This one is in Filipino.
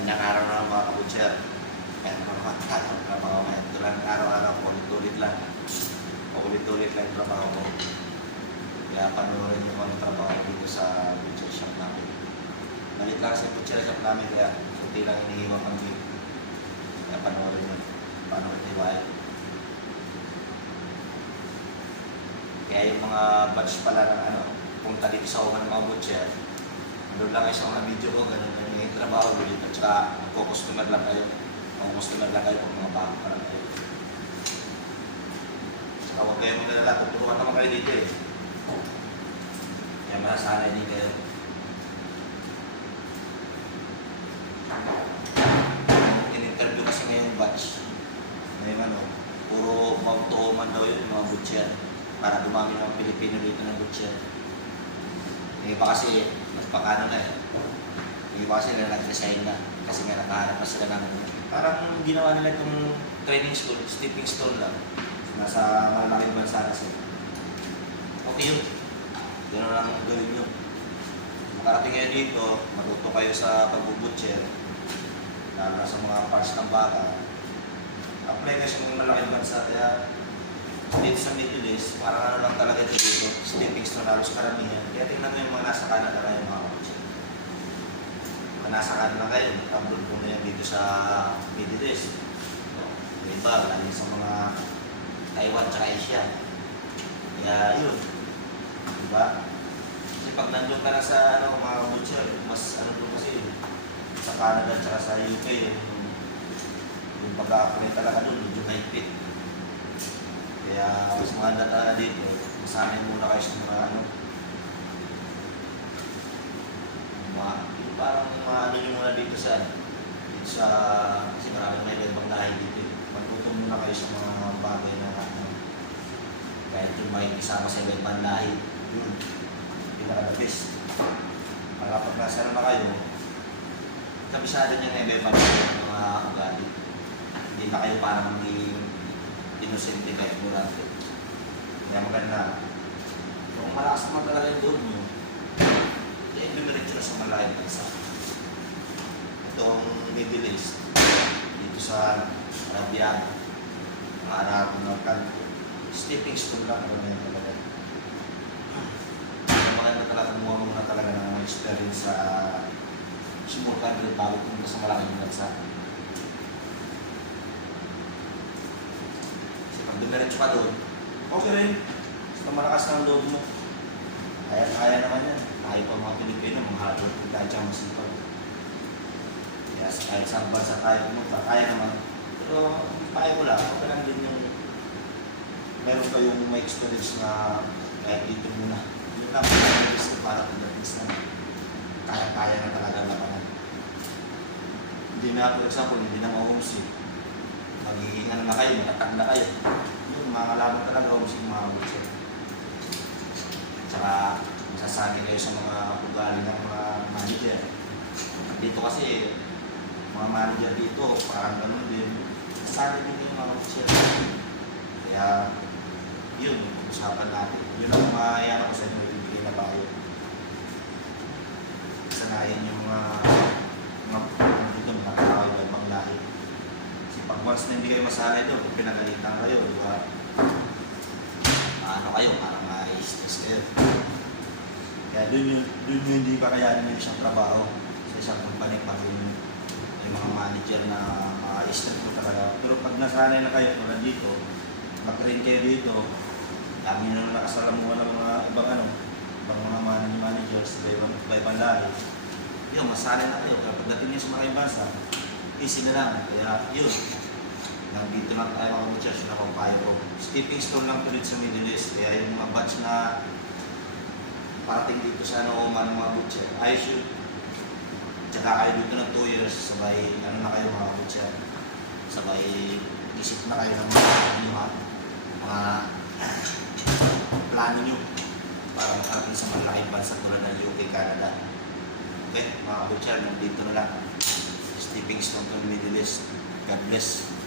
Kanyang araw na mga kabutser. Kaya mga tayo trabaho ngayon. Ito lang araw-araw ko, ulit-ulit lang. Ulit-ulit lang trabaho ko. Kaya panoorin niyo ang trabaho dito sa butcher shop namin. Balik lang sa butcher shop namin kaya kunti lang iniiwan kami. Kaya panoorin niyo. Paano itiwala. Kaya yung mga batch pala ng ano, punta dito sa uman ng mga butcher, doon lang kayo sa mga video ko, ganun ganun yung trabaho dito. At saka, magko-customer lang kayo. Mag-customer lang kayo kung mga bago pa lang kayo. Saka huwag kayo magdadala, tuturuan naman kayo dito eh. Kaya masasanay din kayo. In-interview kasi ngayong batch. Ngayong ano, puro mautuman daw yun, mga butcher. Para dumami ng Pilipino dito ng butcher. Yung iba kasi, nagpakano na eh. Yung iba kasi na nag-resign na. Kasi nga nakahanap na sila ng... Parang ginawa nila itong training school, stepping stone lang. Nasa malalaking bansa na sila. Okay yun. Gano'n lang ang gawin nyo. Makarating kayo dito, matuto kayo sa pagbubutcher, lalo sa mga parts ng baka. Apply kayo sa mga malaking bansa. Kaya dito sa Middle East, parang ano lang talaga ito dito, stepping stone halos karamihan. Kaya tingnan mo yung mga nasa Canada kayo mga kapatid. Mga nasa Canada kayo, abroad po na yan dito sa Middle East. Yung iba, galing sa mga Taiwan at Asia. Kaya yun. Diba? Kasi pag nandun ka na sa ano, mga butcher, mas ano doon kasi sa Canada at sa UK, yung, yung pag-apply talaga doon, medyo mahigpit. Kaya mas maganda talaga dito, masanay muna kayo sa mga ano, mga, parang mga ano nyo muna dito sa, sa, kasi maraming may ibang lahi dito. eh. Matuto muna kayo sa mga bagay na ano, kahit yung makikisama sa ibang lahi, yun, pinaka the best. Para kapag nasa na kayo, kabisado niya na iba-ibang yung mga ugali. Hindi na kayo parang magiging inosente kahit durante. Kaya maganda, kung malakas naman talaga yung loob nyo, kaya dumiretso na sa malaking bansa. Itong Middle East, dito sa Arabian, mga Arabo ng kanto, stepping stone lang naman yan talaga. Maganda talaga kumuha muna talaga ng experience sa small country bago pumunta sa malaking bansa. Kasi pag dumiretso ka doon, okay rin. Basta malakas ng loob mo. Kaya-kaya naman yan. Tayo pa mga Pilipino, mga din tayo tsaka masipag. Kaya sa kahit saan bansa tayo pumunta, kaya naman. Pero payo ko lang, okay lang din yung meron kayong may experience na kahit dito muna. Yun lang, para pagdating sa kaya-kaya na talaga labanan. Hindi na, for example, hindi na ma-homesick. Magiging ano na kayo, matatag na kayo. Yun, mga kalaban talaga homesick mga homesick. Tsaka, masasabi kayo sa mga ugali ng mga manager. Dito kasi, mga manager dito, parang ganun din. Masasabi din yung mga homesick. Kaya, yun, usapan natin. Yun ang mga yan ako sa inyo, bibigyan na bayo. Sanayin yung mga mga dito, mga tao, iba ibang lahi. Kasi pag once na hindi kayo masanay doon, pinagalitan kayo, di ba? Ano kayo, parang ma-stress kayo. Kaya doon yung, doon yung hindi pa kaya yung isang trabaho sa isang company pag yung, yung mga manager na mga stress mo talaga. Pero pag nasanay na kayo, tulad dito, mag-train kayo dito, dami na nakasalamuhan ng mga ibang ano, ibang mga man- managers, iba ibang, iba ibang lahi. Yun, masanay na kayo. Kaya pagdating niyo sa mga bansa, easy na lang. Kaya yun, nandito na tayo mga butchers na kung payo ko. Stepping stone lang tuloy sa Middle East. Kaya yung mga batch na parating dito sa ano, man mga butcher, ayos yun. Tsaka kayo dito ng 2 years, sabay, ano na kayo mga butcher, sabay isip na kayo ng mga, mga, mga plano nyo para makarating sa malaking bansa tulad ng UK, Canada. Okay, mga butcher, nandito na lang. Stepping stone to the Middle East. God bless.